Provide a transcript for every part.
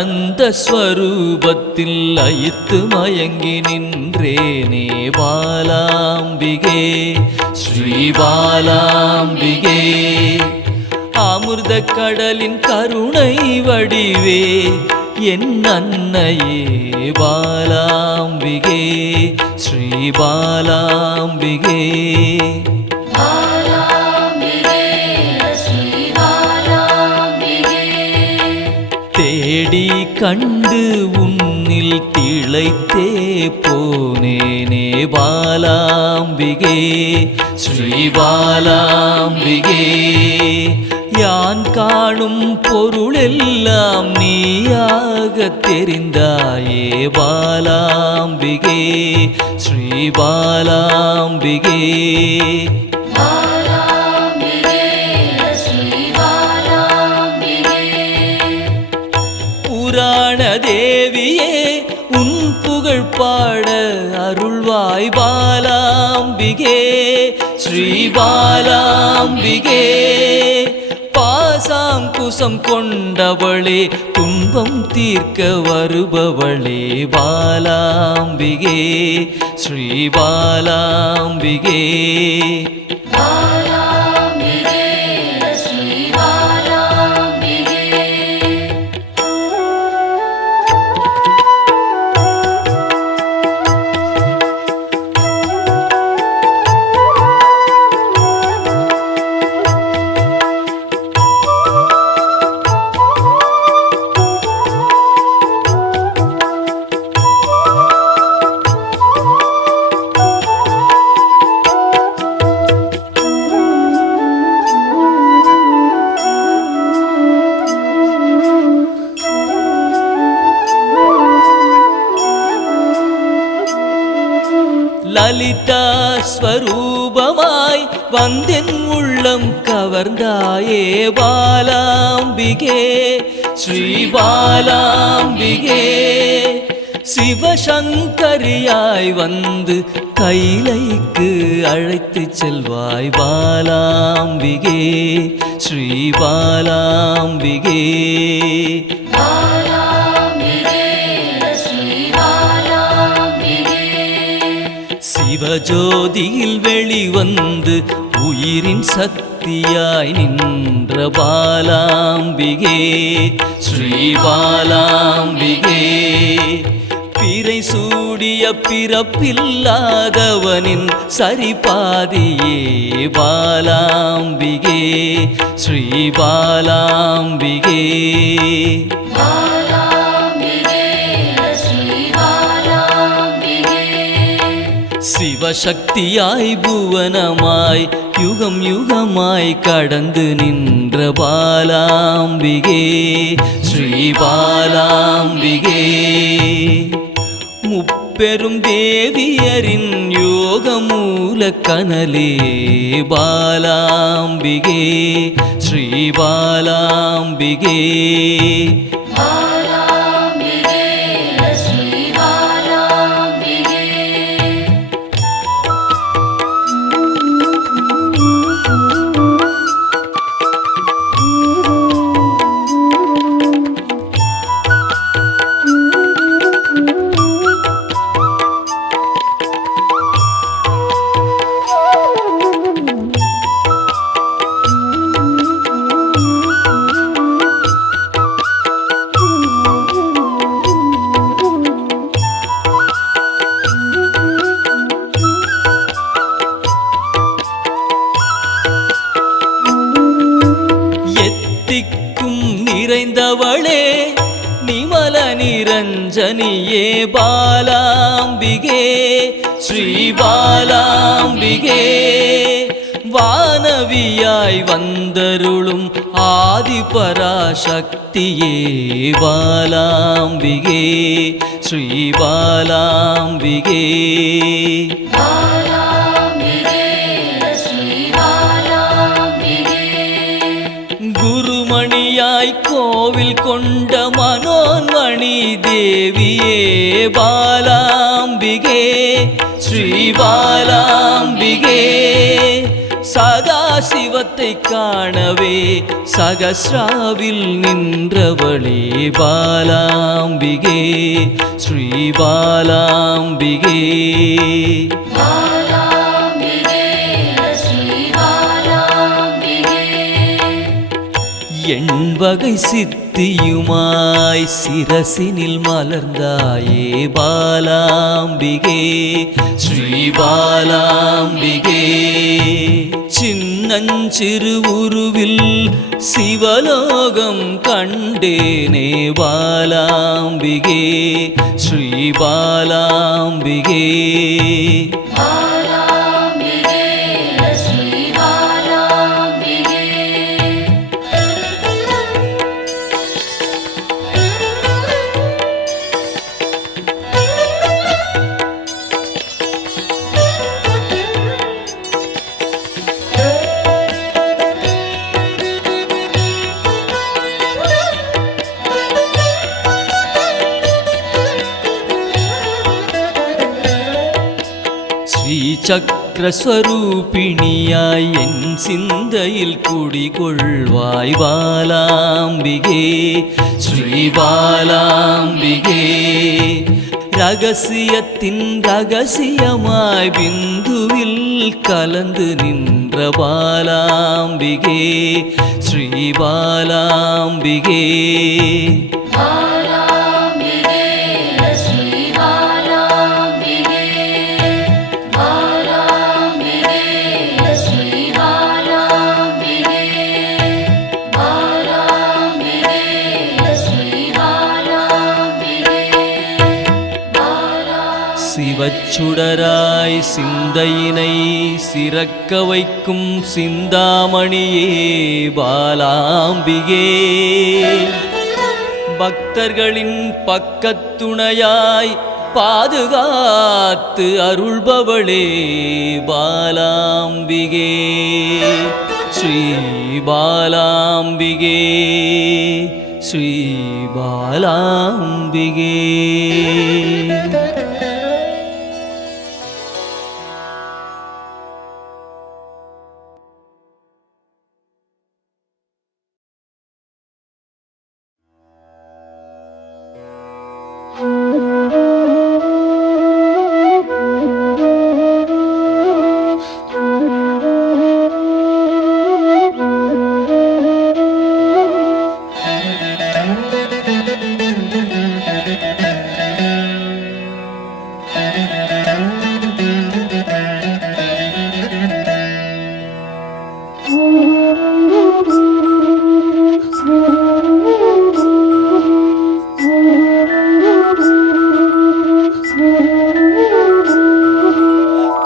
ஆனந்த ஸ்வரூபத்தில் லயித்து மயங்கி நின்றேனே பாலாம்பிகே ஸ்ரீ பாலாம்பிகே. அமிர்த கடலின் கருணை வடிவே என் அன்னையே பாலாம்பிகே ஸ்ரீ பாலாம்பிகே. தேடி கண்டு உன்னில் திளைத்தே போனேனே பாலாம்பிகே ஸ்ரீ பாலாம்பிகே. யான் காணும் பொருளெல்லாம் நீயாக தெரிந்தாயே பாலாம்பிகே ஸ்ரீ பாலாம்பிகே. புராண தேவியே உன் புகழ் பாட அருள்வாய் பாலாம்பிகே ஸ்ரீ பாலாம்பிகே. பாசாங்குசம் கொண்டவளே துன்பம் தீர்க்க வருபவளே பாலாம்பிகே ஸ்ரீ பாலாம்பிகே. லலிதா ஸ்வரூபமாய் வந்தென் உள்ளம் கவர்ந்தாயே பாலாம்பிகே ஸ்ரீ பாலாம்பிகே. சிவசங்கரியாய் வந்து கைலைக்கு அழைத்து செல்வாய் பாலாம்பிகே ஸ்ரீ பாலாம்பிகே. சிவஜோதியில் வெளிவந்து உயிரின் சக்தியாய் நின்ற பாலாம்பிகே ஸ்ரீ பாலாம்பிகே. பிறை சூடிய பிறப்பில்லாதவனின் சரிபாதியே பாலாம்பிகே ஸ்ரீ பாலாம்பிகே. சிவசக்தியாய் புவனமாய் யுகம் யுகமாய் கடந்து நின்ற பாலாம்பிகே ஸ்ரீ பாலாம்பிகே. முப்பெரும் தேவியரின் யோக மூல கனலே பாலாம்பிகே ஸ்ரீ பாலாம்பிகே. நிறைந்தவளே நிமல நிரஞ்சனியே பாலாம்பிகே ஸ்ரீ பாலாம்பிகே. வானவியாய் வந்தருளும் ஆதிபராசக்தியே பாலாம்பிகே ஸ்ரீ பாலாம்பிகே. குருமணியாய் கோவில் கொண்ட மனோன்மணி தேவியே பாலாம்பிகே ஸ்ரீ பாலாம்பிகே. சதா சதாசிவத்தை காணவே சகஸ்ராவில் நின்றவளே பாலாம்பிகே ஸ்ரீ பாலாம்பிகே. எண்வகை சித்தியுமாய் சிரசினில் மலர்ந்தாயே பாலாம்பிகே ஸ்ரீ பாலாம்பிகே. சின்னஞ்சிறு உருவில் சிவலோகம் கண்டேனே பாலாம்பிகே ஸ்ரீ பாலாம்பிகே. சக்கரஸ்வரூபிணியாய் என் சிந்தையில் குடிகொள்வாய் பாலாம்பிகே ஸ்ரீ பாலாம்பிகே. ரகசியத்தின் ரகசியமாய் பிந்துவில் கலந்து நின்ற பாலாம்பிகே ஸ்ரீ பாலாம்பிகே. சிவச்சுடராய் சிந்தையினை சிறக்க வைக்கும் சிந்தாமணியே பாலாம்பிகே. பக்தர்களின் பக்கத்துணையாய் பாதுகாத்து அருள்பவளே பாலாம்பிகே ஸ்ரீ பாலாம்பிகே ஸ்ரீ பாலாம்பிகே.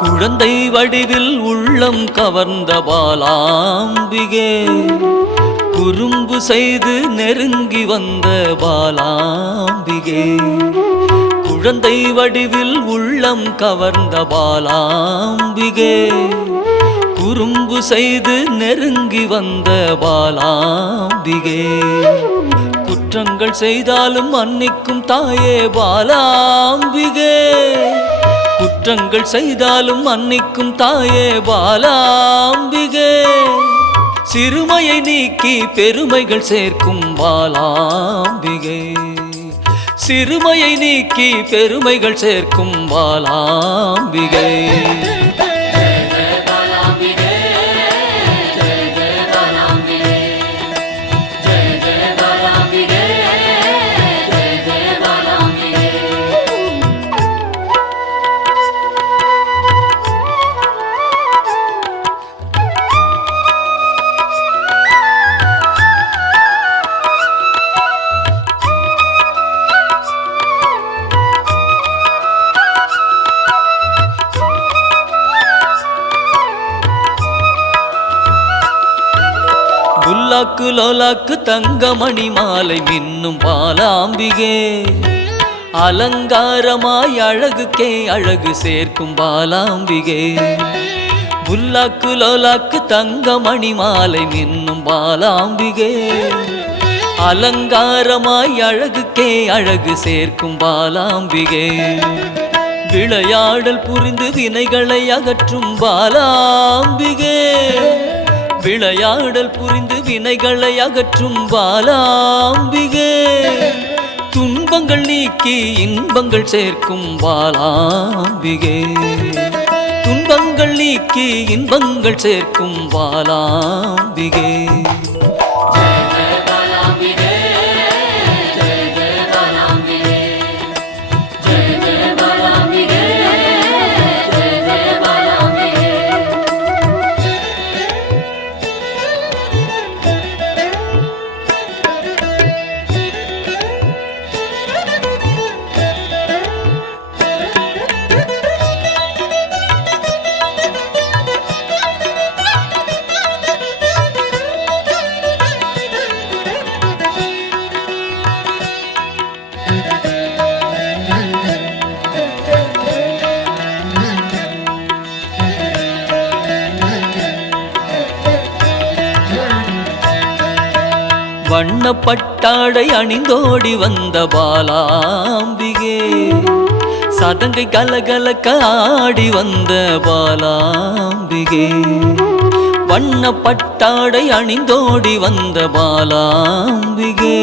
குழந்தை வடிவில் உள்ளம் கவர்ந்த பாலாம்பிகே, குறும்பு செய்து நெருங்கி வந்த பாலாம்பிகே. குழந்தை வடிவில் உள்ளம் கவர்ந்த பாலாம்பிகே, குறும்பு செய்து நெருங்கி வந்த பாலாம்பிகே. குற்றங்கள் செய்தாலும் மன்னிக்கும் தாயே பாலாம்பிகே, குற்றங்கள் செய்தாலும் மன்னிக்கும் தாயே பாலாம்பிகே. சிறுமையை நீக்கி பெருமைகள் சேர்க்கும் பாலாம்பிகே, சிறுமையை நீக்கி பெருமைகள் சேர்க்கும் பாலாம்பிகே. லோலாக்கு லோலாக்கு தங்கமணி மாலை மின்னும் பாலாம்பிகே, அலங்காரமாய் அழகுக்கே அழகு சேர்க்கும் பாலாம்பிகே. புல்லாக்கு லோலாக்கு தங்கமணி மாலை மின்னும் பாலாம்பிகே, அலங்காரமாய் அழகுக்கே அழகு சேர்க்கும் பாலாம்பிகே. விளையாடல் புரிந்து வினைகளை அகற்றும் பாலாம்பிகே, விளையாடல் புரிந்து வினைகளை அகற்றும் பாலாம்பிகே துன்பங்கள் நீக்கி இன்பங்கள் சேர்க்கும் பாலாம்பிகே துன்பங்கள் நீக்கி இன்பங்கள் சேர்க்கும் பாலாம்பிகே வண்ணப்பட்டாடை அணிந்தோடி வந்த பாலாம்பிகே சதங்கை கலகலக்க ஆடி வந்த பாலாம்பிகே வண்ணப்பட்டாடை அணிந்தோடி வந்த பாலாம்பிகே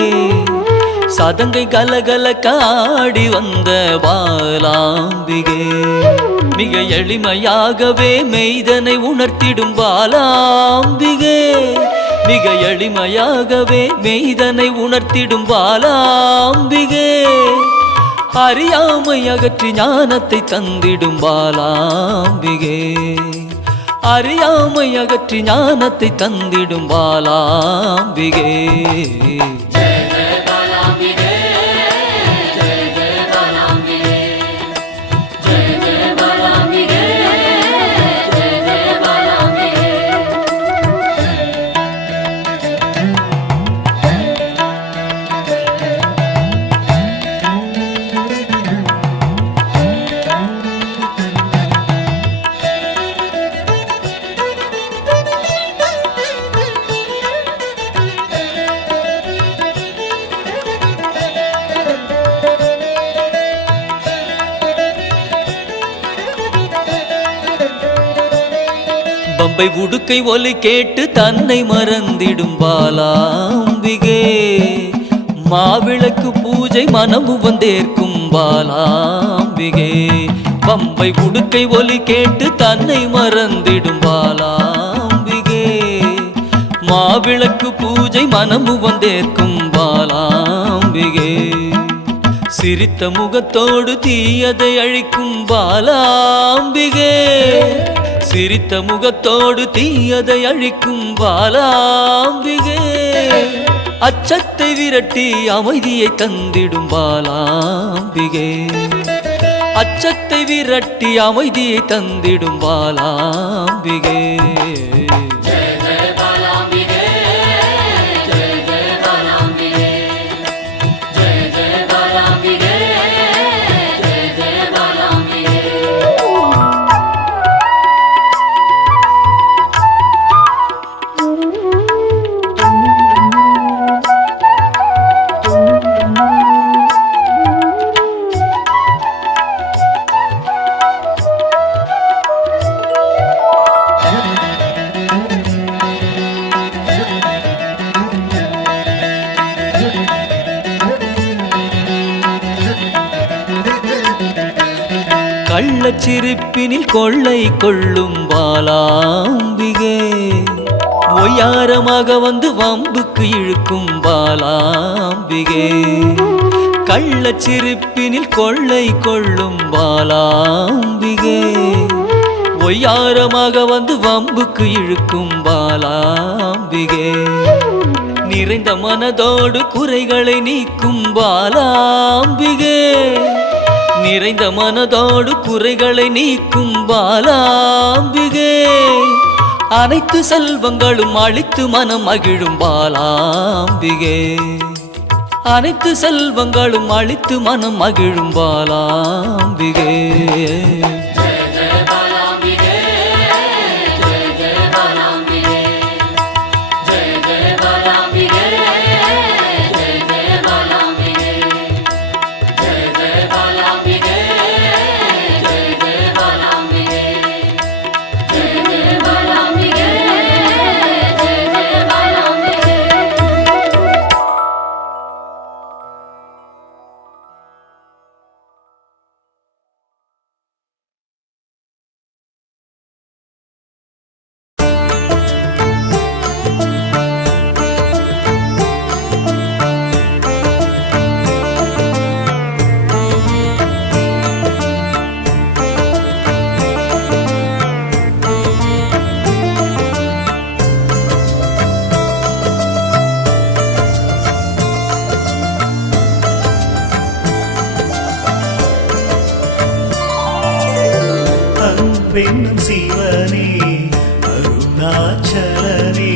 சதங்கை கலகலக்க ஆடி வந்த பாலாம்பிகே மிக எளிமையாகவே மெய்தனை உணர்த்திடும் பாலாம்பிகே மிக எளிமையாகவே மெய்தனை உணர்த்திடும் பாலாம்பிகே அறியாமை அகற்றி ஞானத்தை தந்திடும் பாலாம்பிகே அறியாமை அகற்றி ஞானத்தை தந்திடும் பாலாம்பிகே பம்பை உடுக்கை ஒலி கேட்டு தன்னை மறந்திடும் பாலாம்பிகே மாவிளக்கு பூஜை மனமு வந்தேற்கும் பாலாம்பிகே பம்பை உடுக்கை ஒலி கேட்டு தன்னை மறந்திடும் பாலாம்பிகே மாவிளக்கு பூஜை மனமு வந்தேற்கும் பாலாம்பிகே சிரித்த முகத்தோடு தீயதை அழிக்கும் பாலாம்பிகே சிரித்த முகத்தோடு தீயதை அழிக்கும் பாலாம்பிகே அச்சத்தை விரட்டி அமைதியை தந்திடும் பாலாம்பிகே அச்சத்தை விரட்டி அமைதியை தந்திடும் பாலாம்பிகே கள்ளச்சிரிப்பினில் கொள்ளை கொள்ளும் பாலாம்பிகே ஒய்யாரமாக வந்து வம்புக்கு இழுக்கும் பாலாம்பிகே கள்ளச்சிரிப்பினில் கொள்ளை கொள்ளும் பாலாம்பிகே ஒய்யாரமாக வந்து வம்புக்கு இழுக்கும் பாலாம்பிகே நிறைந்த மனதோடு குறைகளை நீக்கும் பாலாம்பிகே நிறைந்த மனதோடு குறைகளை நீக்கும் பாலாம்பிகே அனைத்து செல்வங்களும் அளித்து மனம் மகிழும் பாலாம்பிகே அனைத்து செல்வங்களும் அளித்து மனம் மகிழும் பாலாம்பிகே அருணாச்சலனே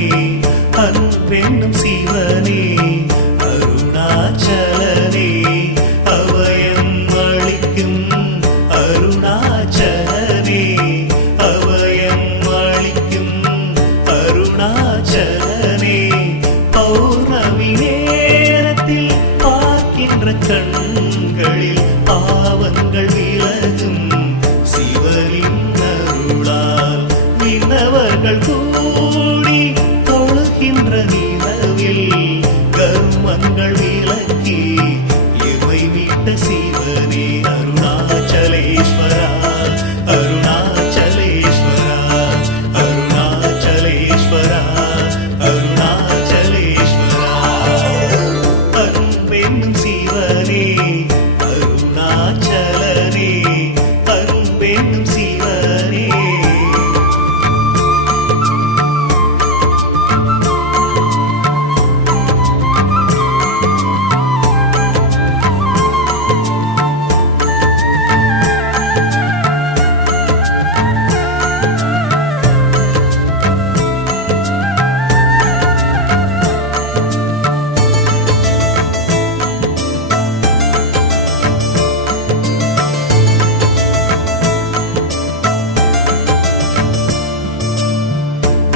அன்பென்னும் சிவனே அருணாச்சலனே அபயம் அளிக்கும் அருணாச்சலனே அபயம் அளிக்கும் அருணாச்சலனே பௌர்ணமி நேரத்தில் பார்க்கின்ற கண்களில் பாவங்கள் விலகும் சிவரின் அருளால் விண்ணவர்கள் கூடி தொழுகின்ற நிலவில் கர்மங்கள் விலக்கி இவை விட்ட சிவனே அருணாச்சலேஸ்வரா அருணாச்சலேஸ்வரா அருணாச்சலேஸ்வரா அருணாச்சலேஸ்வரா அன்பென்னும் சிவனே அருணாச்சலனே அன்பென்னும் சிவனே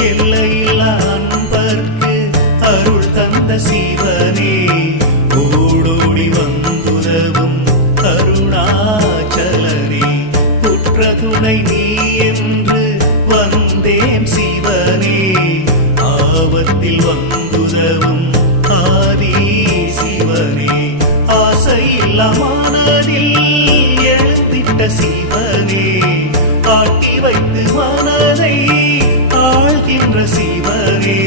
எல்லையில்லா அன்பர்க்கு அருள் தந்த சிவனே ஓடோடி வந்துதவும் அருணாச்சலனே உற்ற துணை நீ என்று வந்தேன் சிவனே ஆபத்தில் வந்துதவும் ஆதி சிவனே ஆசையில்லா மனதில் எழுந்திட்ட சிவனே ஆட்டி வைத்து மனதை ஆழ்கின்ற சிவனே